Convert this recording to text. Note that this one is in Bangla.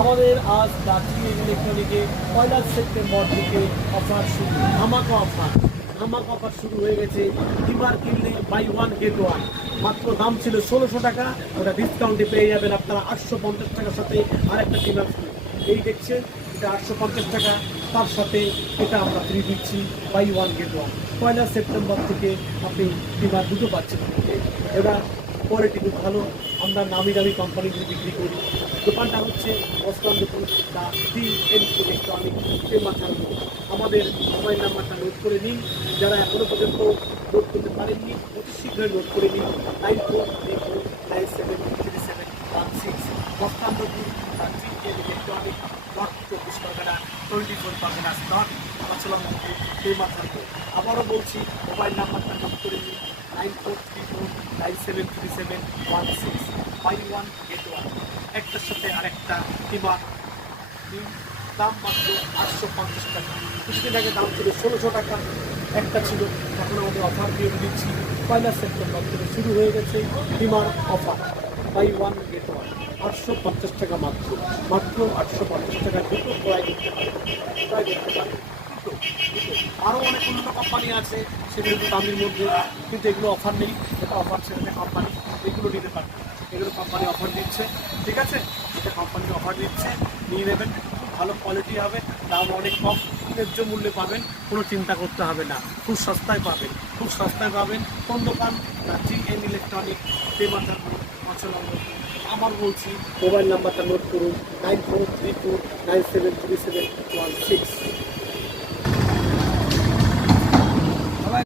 আমাদের আজ দার্জিলিং ইলেকট্রনিকে 1 সেপ্টেম্বর থেকে অফার শুরু, ধামাকা অফার শুরু হয়ে গেছে। ডিমার কিনলে বাই ওয়ান গেট ওয়ান। মাত্র দাম ছিল 1600 টাকা, ওটা ডিসকাউন্টে পেয়ে যাবেন আপনারা 850 টাকার সাথে আরেকটা ডিমার ফ্রি। এই দেখছেন এটা 850 টাকা, তার সাথে এটা আমরা ফ্রি দিচ্ছি buy one get one. 1 September থেকে আপনি ডিমার দুটো পাচ্ছেন। এবার কোয়ালিটি খুব ভালো, আমরা নামি দামি কোম্পানিগুলো বিক্রি করি। দোকানটা হচ্ছে অস্কান্দপুর দা DN ইলেকট্রনিক মাথার উপর। আমাদের মোবাইল নাম্বারটা নোট করে নিন, যারা এখনো পর্যন্ত নোট করতে পারেননি অতি শীঘ্রই নোট করে নিন। 9434973716। অস্কান্দপুর দা DN electronic, north 24 Parganas, 24 Parganas stock, Machhlampur মাথার উপর। আবারও বলছি, মোবাইল নাম্বারটা নোট করে নিন, 9434973716। বাই ওয়ান গেট ওয়ান, একটার সাথে আরেকটা ডিমার। দাম মাত্র 850 টাকা। কিছুদিন আগে দাম ছিল 1600 টাকা, একটা ছিল। এখন আমাদের অফার দিয়ে দিচ্ছি, 1 সেপ্টেম্বর থেকে শুরু হয়ে গেছে ডিমার offer. Buy one get one, 850 টাকা মাত্র। 850 টাকা দুটো ক্রয় করতে পারে, আরও অনেক অন্য কোম্পানি আছে, সেগুলো একটু দামের মধ্যে, কিন্তু এগুলো অফার নেই। এটা অফার ছেড়ে কোম্পানি, এগুলো নিতে পারে। এগুলো কোম্পানি অফার দিচ্ছে, ঠিক আছে? এটা কোম্পানি অফার দিচ্ছে, নিয়ে নেবেন। খুব ভালো কোয়ালিটি হবে, দাম অনেক কম, ন্যায্য মূল্যে পাবেন, কোনো চিন্তা করতে হবে না। খুব সস্তায় পাবেন। কোন দোকান? DN ইলেকট্রনিক, মাথার মাছলামপুর। আবার বলছি, মোবাইল নাম্বারটা নোট করুন, 9434973716।